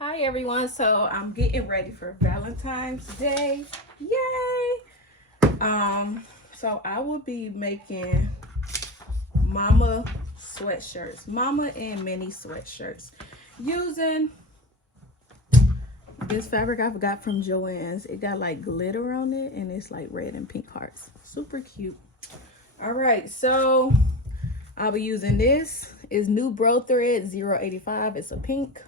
Hi everyone, so I'm getting ready for Valentine's Day. Yay! So I will be making mama sweatshirts, mama and mini sweatshirts using this fabric I got from Joann's. It got like glitter on it and it's like red and pink hearts. Super cute. All right, so I'll be using this. It's New Bro Thread 085. It's a pink.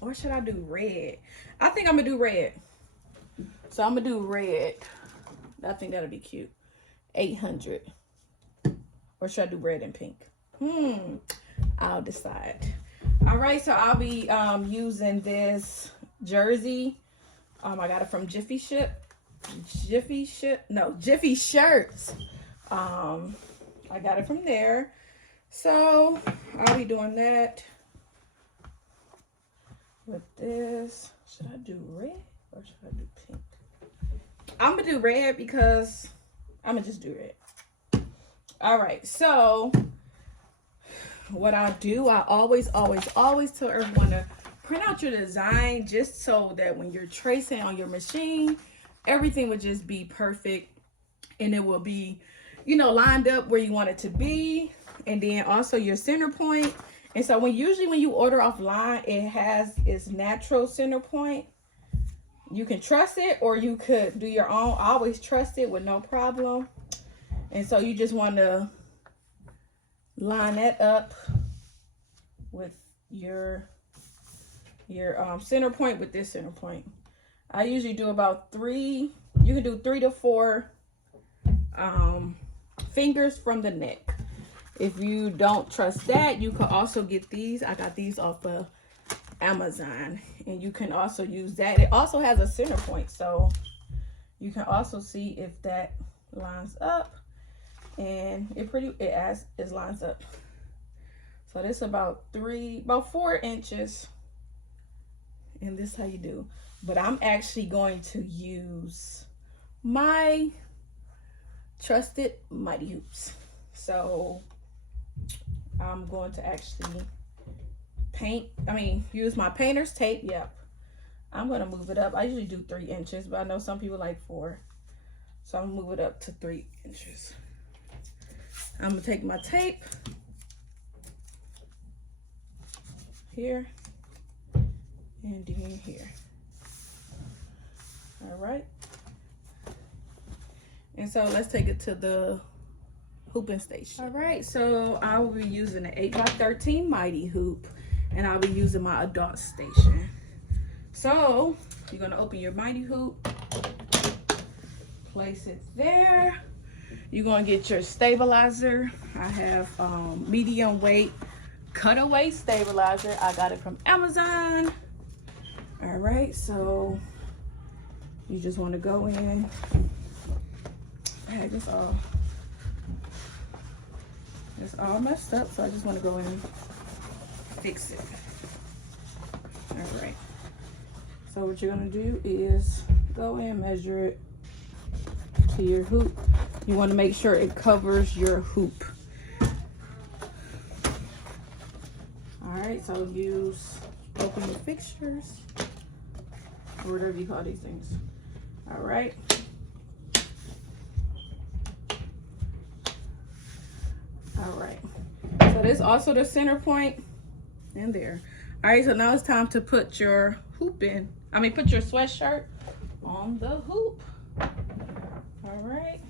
Or should I do red? I think I'm gonna do red. So I'm gonna do red. I think that'll be cute. 800. Or should I do red and pink? I'll decide. All right, so I'll be using this jersey. I got it from Jiffyshirt. Jiffyshirts. I got it from there. So I'll be doing that with this. Should I do red or should I do pink? I'm gonna do red because I'm gonna just do red. All right, so what I do, I always tell everyone to print out your design just so that when you're tracing on your machine, everything would just be perfect and it will be, lined up where you want it to be. And then also your center point. And so usually when you order offline, it has its natural center point. You can trust it or you could do your own. I always trust it with no problem. And so you just want to line that up with your center point with this center point. I usually do about 3. You can do 3 to 4 fingers from the neck. If you don't trust that, you can also get these. I got these off of Amazon, and you can also use that. It also has a center point, so you can also see if that lines up, and it lines up. So this is about 4 inches, and this is how you do. But I'm actually going to use my trusted Mighty Hoops. So I'm going to actually use my painter's tape. Yep. I'm going to move it up. I usually do 3 inches, but I know some people like 4. So I'm going to move it up to 3 inches. I'm going to take my tape here and then here. All right. And so let's take it to the hooping station. All right, so I will be using an 8x13 Mighty Hoop, and I'll be using my adult station. So you're gonna open your Mighty Hoop, place it there. You're gonna get your stabilizer. I have medium weight cutaway stabilizer. I got it from Amazon. All right, so you just want to go in. I had this all. It's all messed up, so I just want to go in and fix it. All right. So what you're gonna do is go in, measure it to your hoop. You want to make sure it covers your hoop. All right. So use open the fixtures, or whatever you call these things. All right. All right, so this also the center point in there. All right, so now it's time to put your hoop in. Put your sweatshirt on the hoop. All right.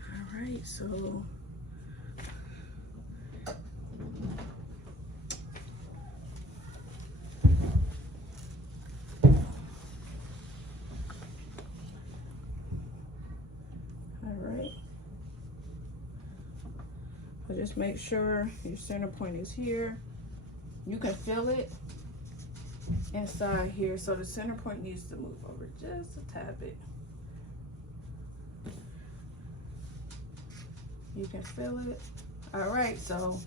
All right, so just make sure your center point is here. You can feel it inside here, so the center point needs to move over just a tad bit. You can feel it. All right, so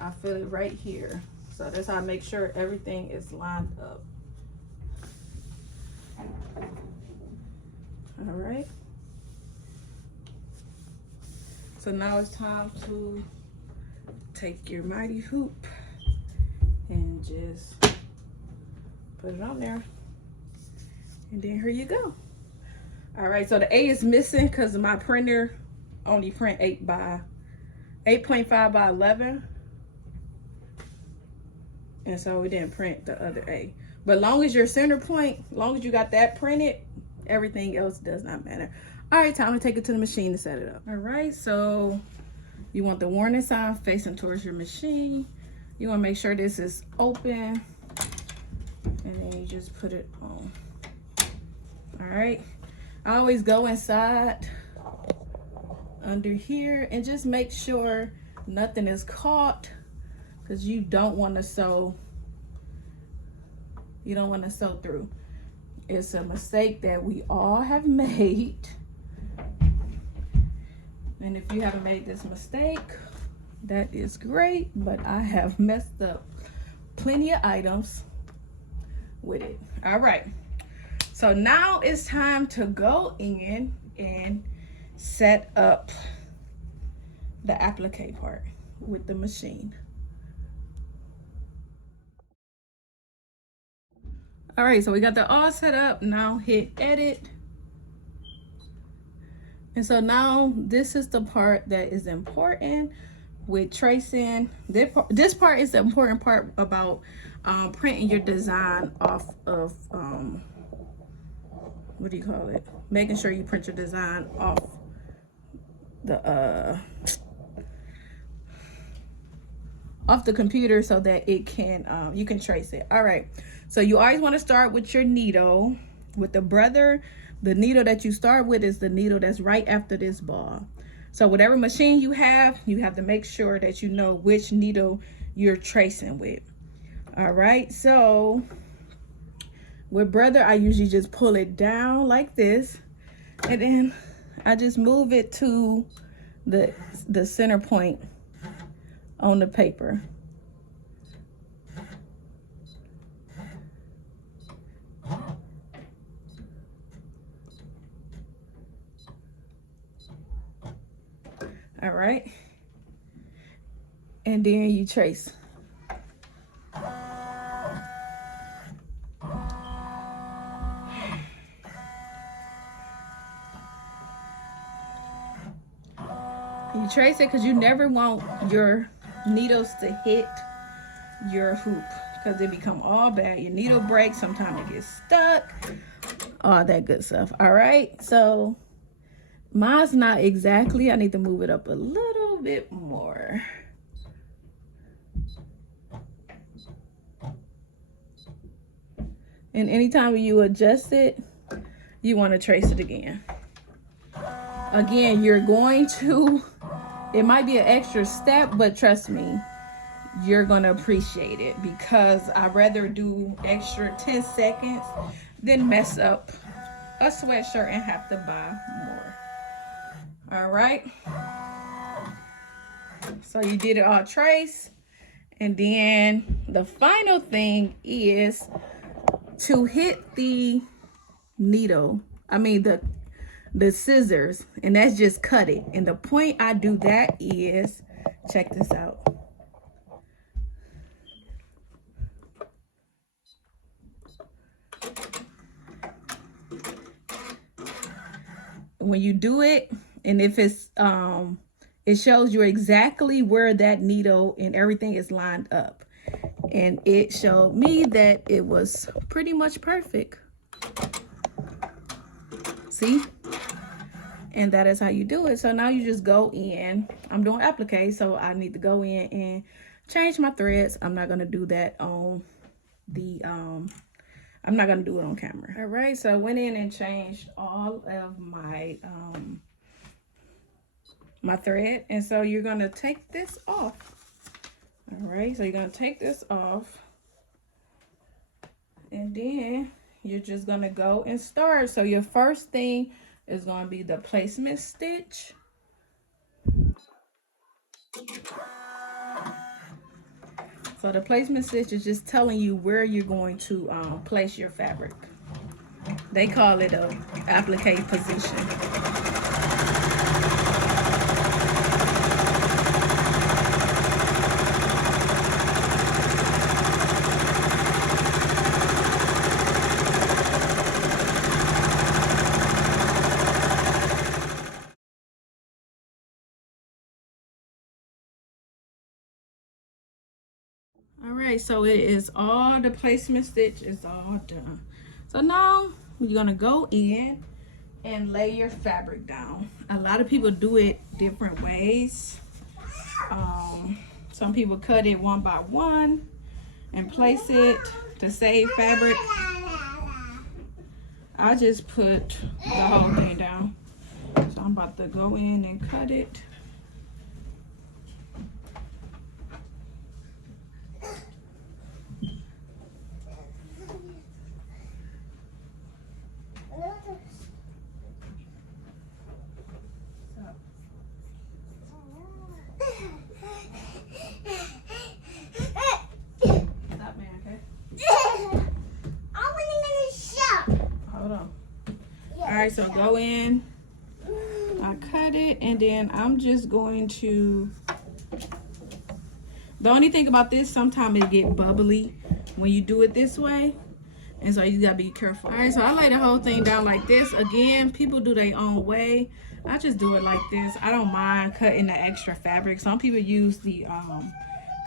I feel it right here. So that's how I make sure everything is lined up. All right. So now it's time to take your mighty hoop and just put it on there. And then here you go. All right, so the A is missing because my printer only print 8.5 by 11. And so we didn't print the other A. But long as your center point, long as you got that printed, everything else does not matter. All right, time to take it to the machine to set it up. All right, so you want the warning sign facing towards your machine. You want to make sure this is open. And then you just put it on. All right. I always go inside under here and just make sure nothing is caught, because you don't want to sew. You don't want to sew through. It's a mistake that we all have made. And if you haven't made this mistake, that is great, but I have messed up plenty of items with it. All right, so now it's time to go in and set up the applique part with the machine. All right, so we got that all set up. Now hit edit. And so now this is the part that is important with tracing. This part is the important part about printing your design off of, what do you call it? Making sure you print your design off the computer so that it can, you can trace it. All right, so you always want to start with your needle. With the brother, the needle that you start with is the needle that's right after this ball. So whatever machine you have to make sure that you know which needle you're tracing with. All right, so with brother, I usually just pull it down like this, and then I just move it to the center point on the paper. All right, and then you trace. You trace it because you never want your needles to hit your hoop, because they become all bad. Your needle breaks, sometimes it gets stuck, all that good stuff. All right, so mine's not exactly, I need to move it up a little bit more. And anytime you adjust it, you want to trace it again. Again, you're going to, it might be an extra step, but trust me, you're going to appreciate it, because I'd rather do extra 10 seconds than mess up a sweatshirt and have to buy more. All right, so you did it all trace, and then the final thing is to hit the needle, the scissors, and that's just cut it. And the point I do that is, check this out. When you do it, and if it's it shows you exactly where that needle and everything is lined up, and it showed me that it was pretty much perfect. See, and that is how you do it. So now you just go in. I'm doing applique, so I need to go in and change my threads. I'm not gonna do that on the I'm not gonna do it on camera. All right, so I went in and changed all of my my thread, and so you're gonna take this off. All right, so you're gonna take this off, and then you're just gonna go and start. So your first thing is gonna be the placement stitch. So the placement stitch is just telling you where you're going to place your fabric. They call it a applique position. right, so it is all, the placement stitch is all done. So now you're gonna go in and lay your fabric down. A lot of people do it different ways. Some people cut it one by one and place it to save fabric. I just put the whole thing down. So I'm about to go in and cut it. Alright, so go in, I cut it, and then I'm just going to, the only thing about this, sometimes it get bubbly when you do it this way, and so you gotta be careful. Alright, so I lay the whole thing down like this. Again, people do their own way. I just do it like this. I don't mind cutting the extra fabric. Some people use the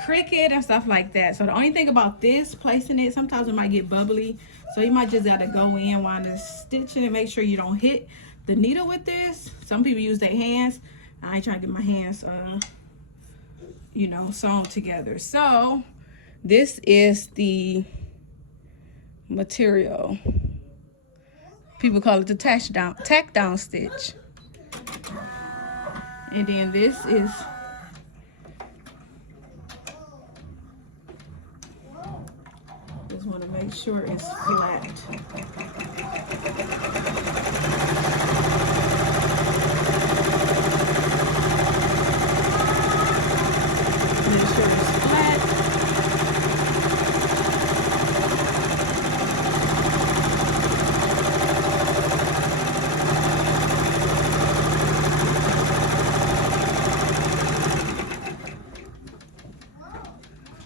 Cricut and stuff like that. So the only thing about this, placing it, sometimes it might get bubbly. So you might just gotta go in while it's stitching and make sure you don't hit the needle with this. Some people use their hands. I ain't trying to get my hands, you know, sewn together. So this is the material. People call it the tack down stitch. And then this is want to make sure it's flat. Make sure it's flat.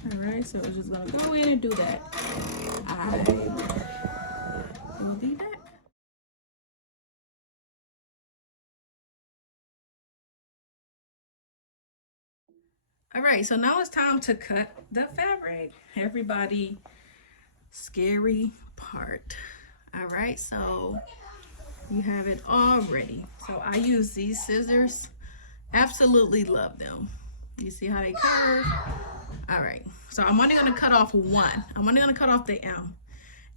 All right, so we're just gonna go in and do that. I will be back. All right, so now it's time to cut the fabric. Everybody, scary part. All right, so you have it all ready. So I use these scissors. Absolutely love them. You see how they curve? All right, so I'm only gonna cut off one. I'm only gonna cut off the M,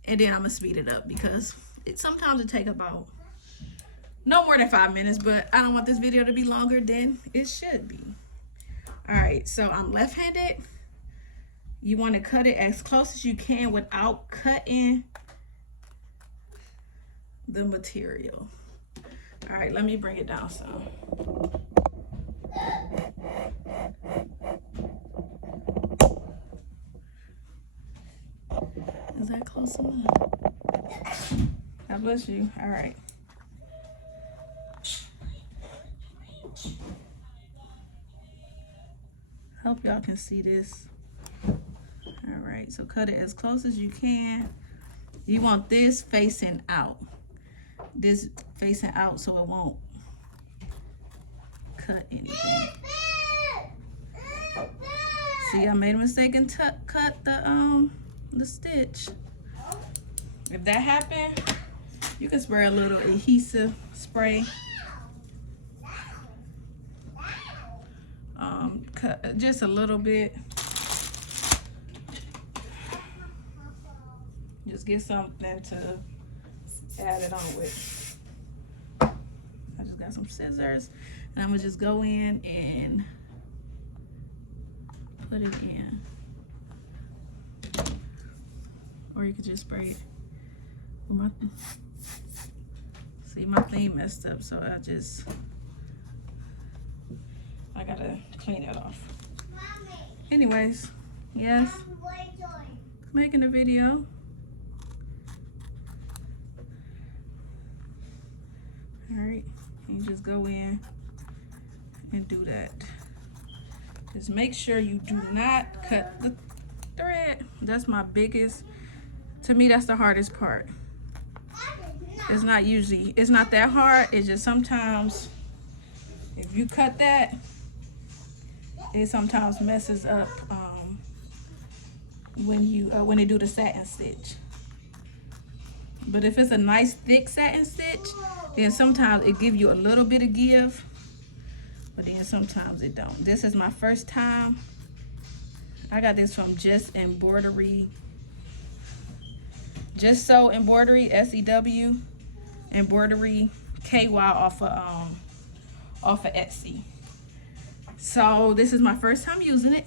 and then I'm gonna speed it up because sometimes it take about no more than 5 minutes, but I don't want this video to be longer than it should be. All right, so I'm left-handed. You want to cut it as close as you can without cutting the material. All right, let me bring it down some. Is that close enough? God bless you. All right. Hope y'all can see this. All right, so cut it as close as you can. You want this facing out. This facing out so it won't cut anything. See, I made a mistake and cut the stitch. If that happened, you can spray a little adhesive spray. Cut just a little bit. Just get something to add it on with. I just got some scissors, and I'm gonna just go in and put it in. Or you could just spray it with my, see, my thing messed up, so I gotta clean it off. Anyways, yes, making a video. All right, you just go in and do that. Just make sure you do not cut the thread. That's my biggest, to me, that's the hardest part. It's not usually, it's not that hard. It's just sometimes if you cut that, it sometimes messes up when they do the satin stitch. But if it's a nice thick satin stitch, then sometimes it gives you a little bit of give, but then sometimes it don't. This is my first time. I got this from Just Embroidery. Just So Embroidery, SEW Embroidery, KY off of Etsy. So this is my first time using it.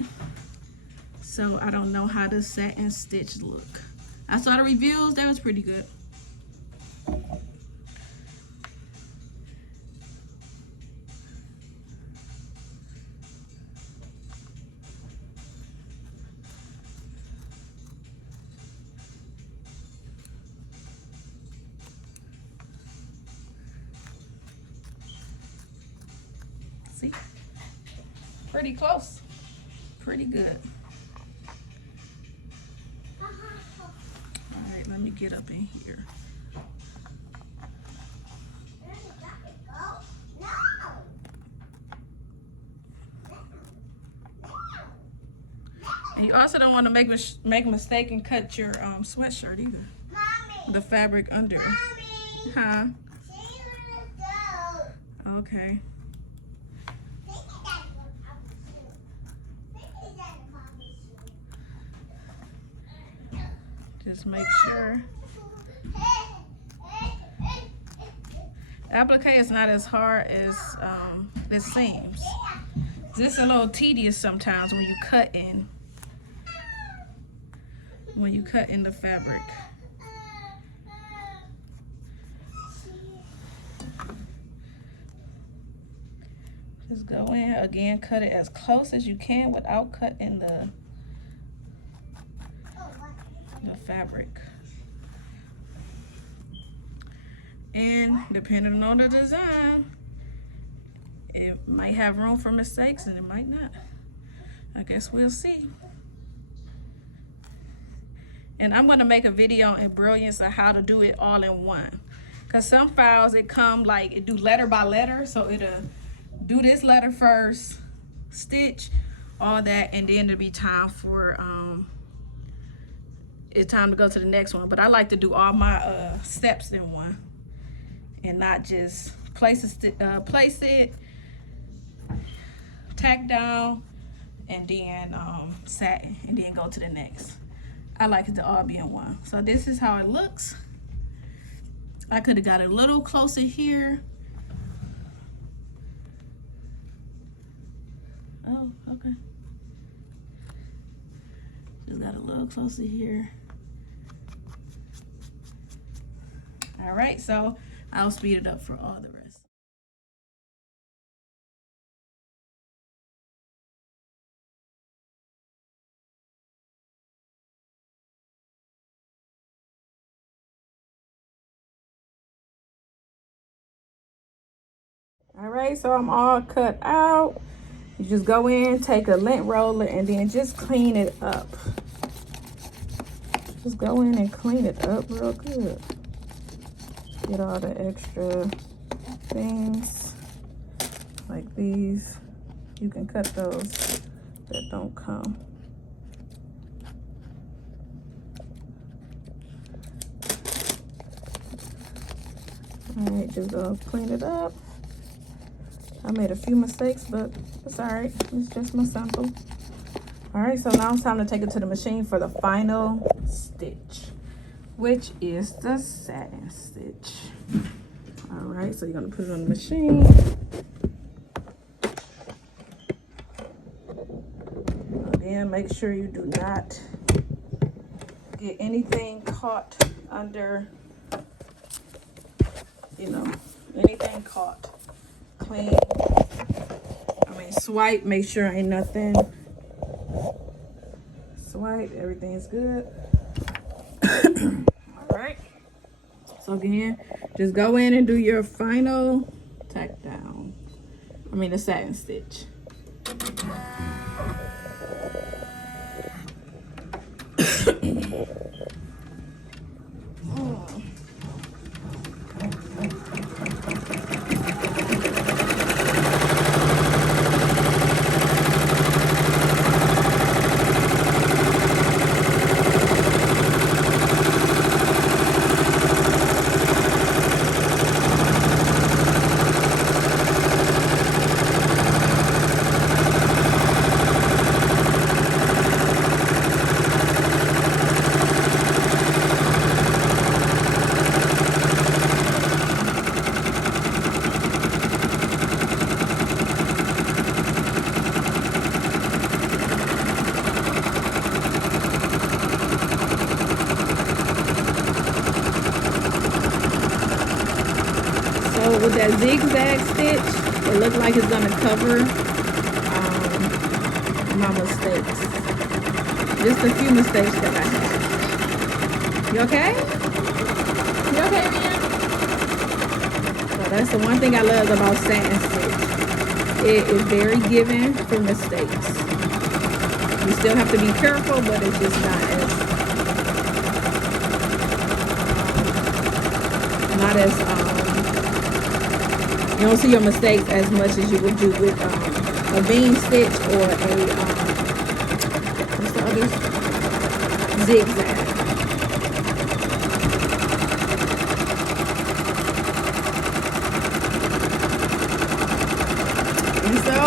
So I don't know how the satin stitch look. I saw the reviews, that was pretty good. See, pretty close, pretty good. All right, let me get up in here. And you also don't want to make a mistake and cut your sweatshirt either. Mommy. The fabric under. Mommy. Huh? Okay. Just make sure. Applique is not as hard as it seems. This is a little tedious sometimes when you cut in. When you cut in the fabric. Just go in again, cut it as close as you can without cutting the fabric. And depending on the design, it might have room for mistakes and it might not. I guess we'll see. And I'm gonna make a video on Brilliance on how to do it all in one. Cause some files, it come like, it do letter by letter. So it'll do this letter first, stitch, all that, and then it'll be time for, it's time to go to the next one. But I like to do all my steps in one and not just place it, tack down, and then satin, and then go to the next. I like it to all be in one. So this is how it looks. I could have got a little closer here. Oh, okay. Just got a little closer here. All right, so I'll speed it up for all the rest. All right, so I'm all cut out. You just go in, take a lint roller, and then just clean it up. Just go in and clean it up real good. Get all the extra things like these. You can cut those that don't come. All right, just go clean it up. I made a few mistakes, but it's all right. It's just my sample. All right, so now it's time to take it to the machine for the final stitch, which is the satin stitch. All right, so you're gonna put it on the machine. Again, make sure you do not get anything caught under, you know, anything caught. Clean. Swipe, make sure ain't nothing. Swipe, everything's good. All right. So again, just go in and do your final tack down. The satin stitch. So with that zigzag stitch, it looked like it's gonna cover my mistakes. Just a few mistakes that I had. You okay? You okay, man? So that's the one thing I love about satin stitch. It is very giving for mistakes. You still have to be careful, but it's just not as you don't see your mistakes as much as you would do with a bean stitch or a what's the other, zigzag. And so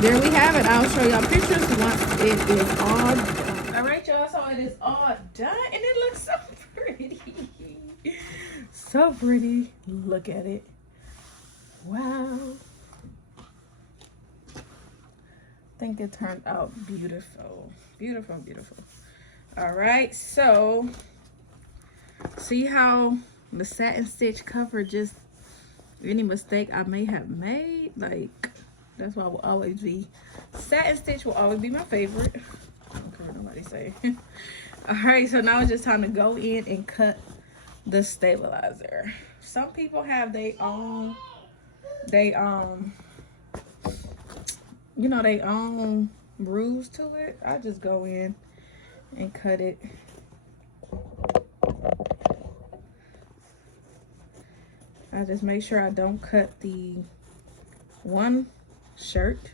there we have it. I'll show y'all pictures once it is all done. All right, y'all, so it is all done and it looks so pretty. So pretty. Look at it. Wow. I think it turned out beautiful. Beautiful, beautiful. All right, so see how the satin stitch covered just any mistake I may have made? Like, that's why I will always be, satin stitch will always be my favorite. I don't care what nobody say. All right, so now it's just time to go in and cut the stabilizer. Some people have their own, you know, their own rules to it. I just go in and cut it. I just make sure I don't cut the one shirt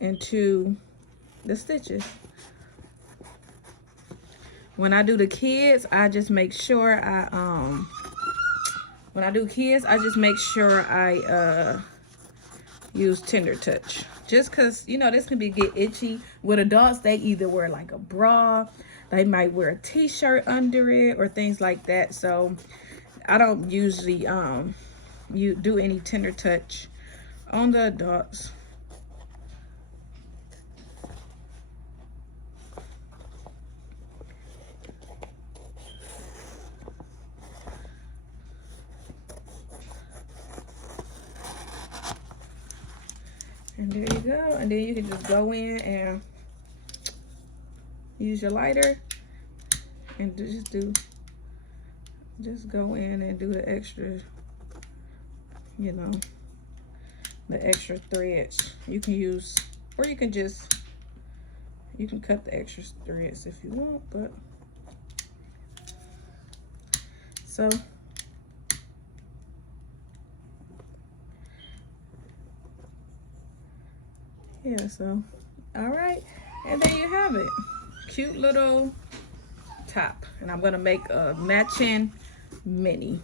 into the stitches. When I do the kids, I just make sure when I do kids, I just make sure I use Tender Touch. Just because, you know, this can get itchy. With adults, they either wear like a bra, they might wear a t-shirt under it or things like that. So I don't usually do any Tender Touch on the adults. And there you go. And then you can just go in and use your lighter and just go in and do the extra, you know, the extra threads. You can use, or you can cut the extra threads if you want, but so yeah, so all right, and there you have it. Cute little top, and I'm gonna make a matching mini.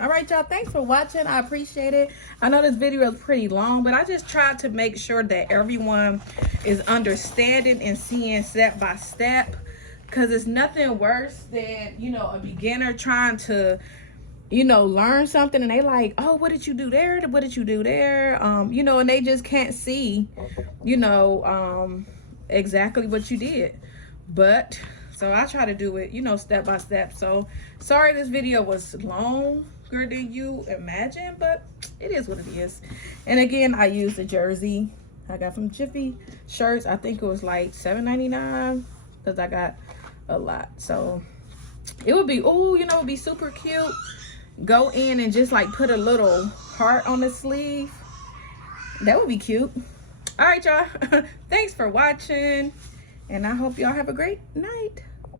All right, y'all, thanks for watching. I appreciate it. I know this video is pretty long, but I just tried to make sure that everyone is understanding and seeing step by step, because it's nothing worse than, you know, a beginner trying to, you know, learn something and they like, oh, what did you do there? What did you do there? You know, and they just can't see, you know, exactly what you did. But so I try to do it, you know, step by step. So sorry this video was longer than you imagine, but it is what it is. And again, I used the jersey I got from Jiffyshirt. I think it was like $7.99 because I got a lot. So it would be, oh, you know, it would be super cute. Go in and just like put a little heart on the sleeve. That would be cute. All right, y'all. Thanks for watching, and I hope y'all have a great night.